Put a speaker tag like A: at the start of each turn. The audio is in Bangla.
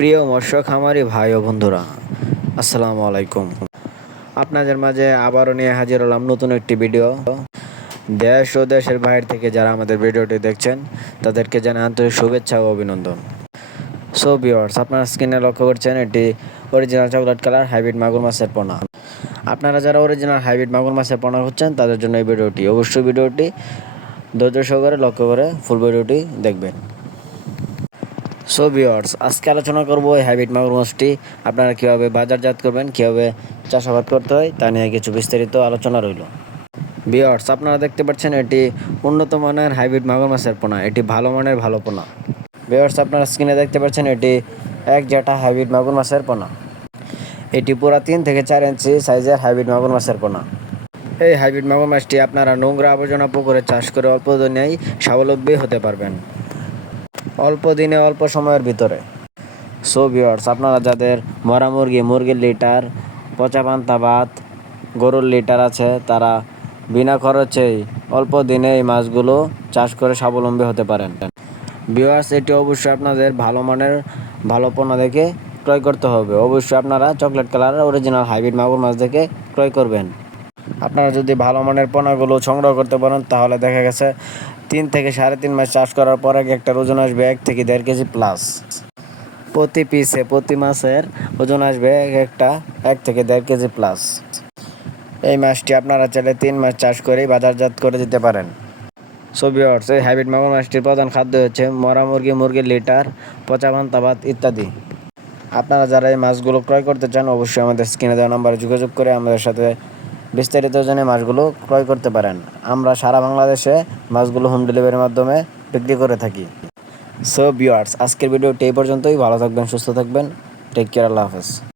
A: প্রিয় মৎস্য খামারি ভাই ও বন্ধুরা, আসসালামু আলাইকুম। আপনাদের মাঝে আবারও নিয়ে হাজির হলাম নতুন একটি ভিডিও। দেশ ও দেশের বাইরে থেকে যারা আমাদের ভিডিওটি দেখছেন, তাদেরকে জানাই আন্তরিক শুভেচ্ছা ও অভিনন্দন। সো ভিওয়ার্স আপনারা স্ক্রিনে লক্ষ্য করছেন, এটি অরিজিনাল চকলেট কালার হাইব্রিড মাগুর মাছের পোনা। আপনারা যারা অরিজিনাল হাইব্রিড মাগুর মাছের পোনা হচ্ছেন তাদের জন্য এই ভিডিওটি, অবশ্যই ভিডিওটি ধৈর্য সহকারে লক্ষ্য করে ফুল ভিডিওটি দেখবেন। সো ভিওয়ার্স আজকে আলোচনা করব এই হাইব্রিড মাগুর মাছটি। আপনারা কীভাবে বাজারজাত করবেন, কীভাবে চাষাবাদ করতে হয়, তা নিয়ে কিছু বিস্তারিত আলোচনা রইল। ভিওয়ার্স আপনারা দেখতে পাচ্ছেন এটি উন্নত মানের হাইব্রিড মাগুর মাছের পোনা। এটি ভালো মানের ভালো পোনা। ভিওয়ার্স আপনারা স্ক্রিনে দেখতে পাচ্ছেন এটি এক জাটা হাইব্রিড মাগুর মাছের পোনা। এটি পুরা তিন থেকে চার ইঞ্চি সাইজের হাইব্রিড মাগুর মাছের পোনা। এই হাইব্রিড মাগুর মাছটি আপনারা নোংরা আবর্জনা পুকুরে চাষ করে অল্প দিনেই স্বাবলম্বী হতে পারবেন। অল্প দিনে, অল্প সময়ের ভিতরে। সো ভিওয়ার্স আপনারা যাদের মরা মুরগি, মুরগির লিটার, পচা পান্তা ভাত, গরুর লিটার আছে, তারা বিনা খরচেই অল্প দিনে এই মাছগুলো চাষ করে স্বাবলম্বী হতে পারেন। ভিওয়ার্স এটি অবশ্যই আপনাদের ভালো মানের, ভালো পণ্য দেখে ক্রয় করতে হবে। অবশ্যই আপনারা চকলেট কালার অরিজিনাল হাইব্রিড মাগুর মাছ দেখে ক্রয় করবেন। আপনারা যদি ভালো মানের পোনাগুলো সংগ্রহ করতে পারেন, তাহলে দেখা গেছে তিন থেকে সাড়ে তিন মাস চাষ করার পরে একটা ওজন আসবে এক থেকে দেড় কেজি প্লাস প্রতি পিসে প্রতি মাসের ওজন আসবে এক একটা এক থেকে দেড় কেজি প্লাস এই মাছটি আপনারা চাইলে তিন মাস চাষ করেই বাজারজাত করে দিতে পারেন। সোভিয়র্স এই হাইব্রিড মাগুর মাছটির প্রধান খাদ্য হচ্ছে মরা মুরগি, মুরগির লিটার, পচা ভাত ইত্যাদি। আপনারা যারা এই মাছগুলো ক্রয় করতে চান, অবশ্যই আমাদের স্ক্রিনে দেওয়া নাম্বারে যোগাযোগ করে আমাদের সাথে বিস্তারিত জেনে মাছগুলো ক্রয় করতে পারেন। আমরা সারা বাংলাদেশে মাছগুলো হোম ডেলিভারির মাধ্যমে বিক্রি করে থাকি। সো ভিউয়ার্স আজকের ভিডিওটি এই পর্যন্তই। ভালো থাকবেন, সুস্থ থাকবেন। টেক কেয়ার আল্লাহ হাফেজ।